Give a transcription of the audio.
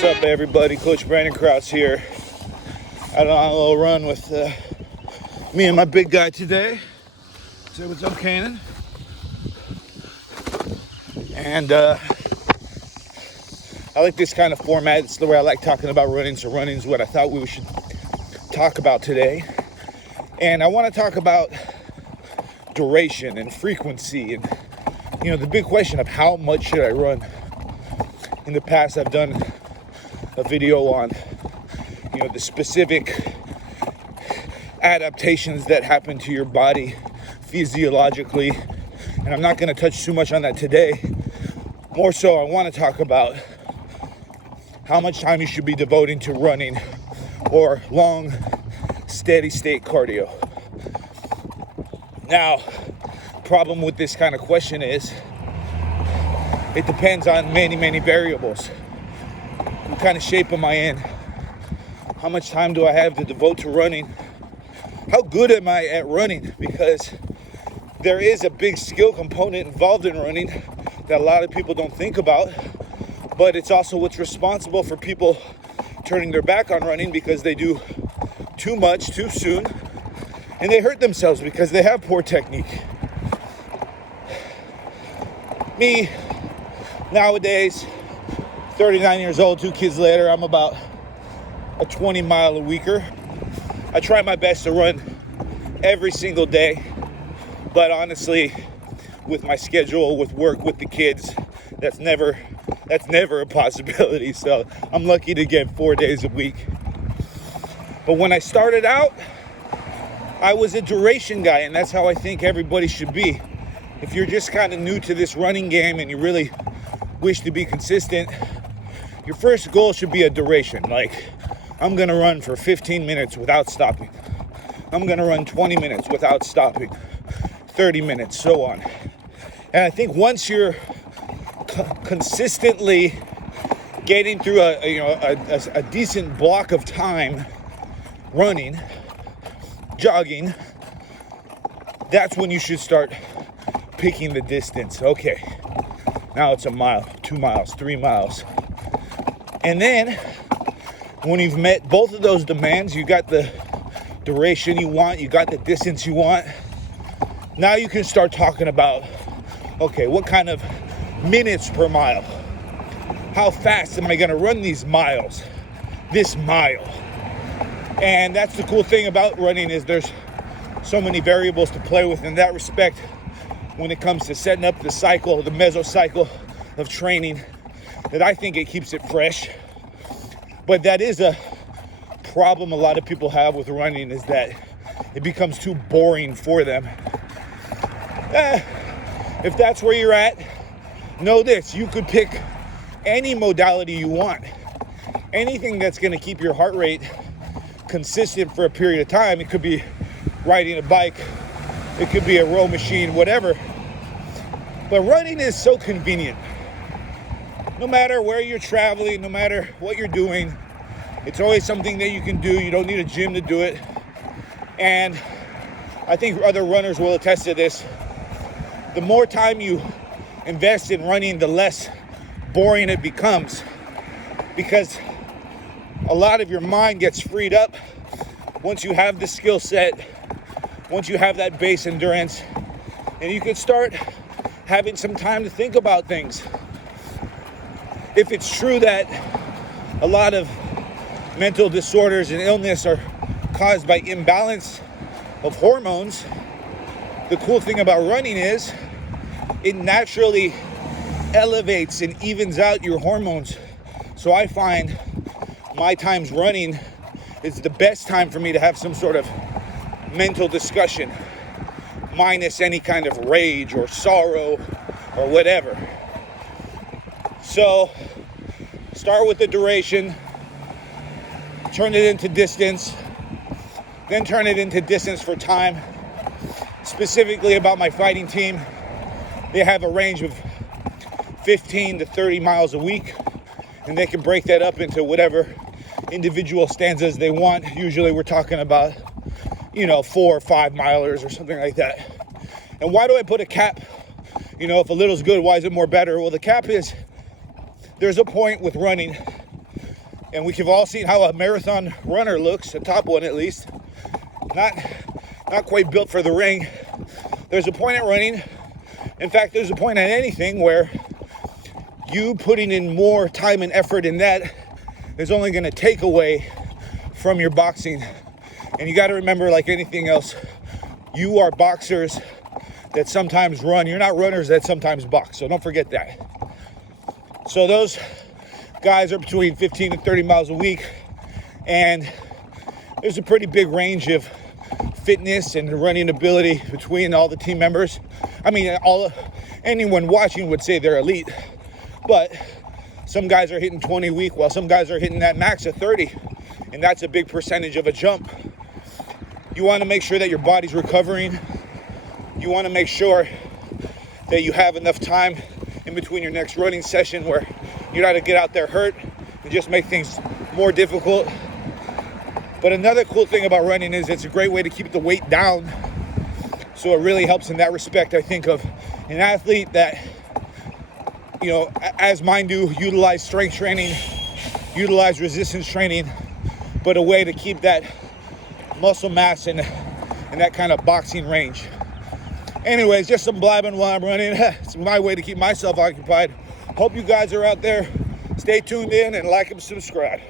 What's up, everybody? Coach Brandon Krause here. Out on a little run with me and my big guy today. Say what's up, Cannon. And I like this kind of format. It's the way I like talking about running. So running is what I thought we should talk about today. And I want to talk about duration and frequency and, the big question of how much should I run. In the past, I've done a video on, the specific adaptations that happen to your body physiologically. And I'm not going to touch too much on that today. More so, I want to talk about how much time you should be devoting to running or long, steady state cardio. Now, problem with this kind of question is it depends on many, many variables. What kind of shape am I in? How much time do I have to devote to running? How good am I at running? Because there is a big skill component involved in running that a lot of people don't think about, but it's also what's responsible for people turning their back on running because they do too much too soon and they hurt themselves because they have poor technique. Me, nowadays, 39 years old, 2 kids later, I'm about a 20 mile a weeker. I try my best to run every single day, but honestly, with my schedule, with work, with the kids, that's never a possibility. So I'm lucky to get 4 days a week. But when I started out, I was a duration guy, and that's how I think everybody should be. If you're just kind of new to this running game and you really wish to be consistent, your first goal should be a duration. Like, I'm gonna run for 15 minutes without stopping. I'm gonna run 20 minutes without stopping, 30 minutes, so on. And I think once you're consistently getting through a decent block of time running, jogging, that's when you should start picking the distance. Okay, now it's a mile, 2 miles, 3 miles. And then when you've met both of those demands, you got the duration you want, you got the distance you want, now you can start talking about, okay, what kind of minutes per mile? How fast am I gonna run these miles, this mile? And that's the cool thing about running is there's so many variables to play with in that respect when it comes to setting up the cycle, the mesocycle of training, that I think it keeps it fresh. But that is a problem a lot of people have with running, is that it becomes too boring for them. If that's where you're at, know this: you could pick any modality you want. Anything that's going to keep your heart rate consistent for a period of time. It could be riding a bike, it could be a row machine, whatever. But running is so convenient. No matter where you're traveling, no matter what you're doing, it's always something that you can do. You don't need a gym to do it. And I think other runners will attest to this. The more time you invest in running, the less boring it becomes, because a lot of your mind gets freed up once you have the skill set, once you have that base endurance, and you can start having some time to think about things. If it's true that a lot of mental disorders and illness are caused by imbalance of hormones, the cool thing about running is it naturally elevates and evens out your hormones. So I find my times running is the best time for me to have some sort of mental discussion, minus any kind of rage or sorrow or whatever. So start with the duration, turn it into distance, then turn it into distance for time. Specifically about my fighting team, they have a range of 15 to 30 miles a week, and they can break that up into whatever individual stanzas they want. Usually we're talking about 4 or 5 milers or something like that. And why do I put a cap? If a little's good, why is it more better? Well, the cap is, there's a point with running And we've all seen how a marathon runner looks, a top one at least. Not quite built for the ring. There's a point at running. In fact, there's a point at anything where you putting in more time and effort in that is only going to take away from your boxing. And you got to remember, like anything else, you are boxers that sometimes run. You're not runners that sometimes box. So don't forget that. So those guys are between 15 and 30 miles a week. And there's a pretty big range of fitness and running ability between all the team members. I mean, anyone watching would say they're elite. But some guys are hitting 20 a week while some guys are hitting that max of 30. And that's a big percentage of a jump. You want to make sure that your body's recovering. You want to make sure that you have enough time in between your next running session where you're not to get out there hurt and just make things more difficult. But another cool thing about running is it's a great way to keep the weight down. So it really helps in that respect. I think of an athlete that, you know, as mine do, utilize strength training, utilize resistance training, but a way to keep that muscle mass in that kind of boxing range. Anyways, just some blabbing while I'm running. It's my way to keep myself occupied. Hope you guys are out there. Stay tuned in and like and subscribe.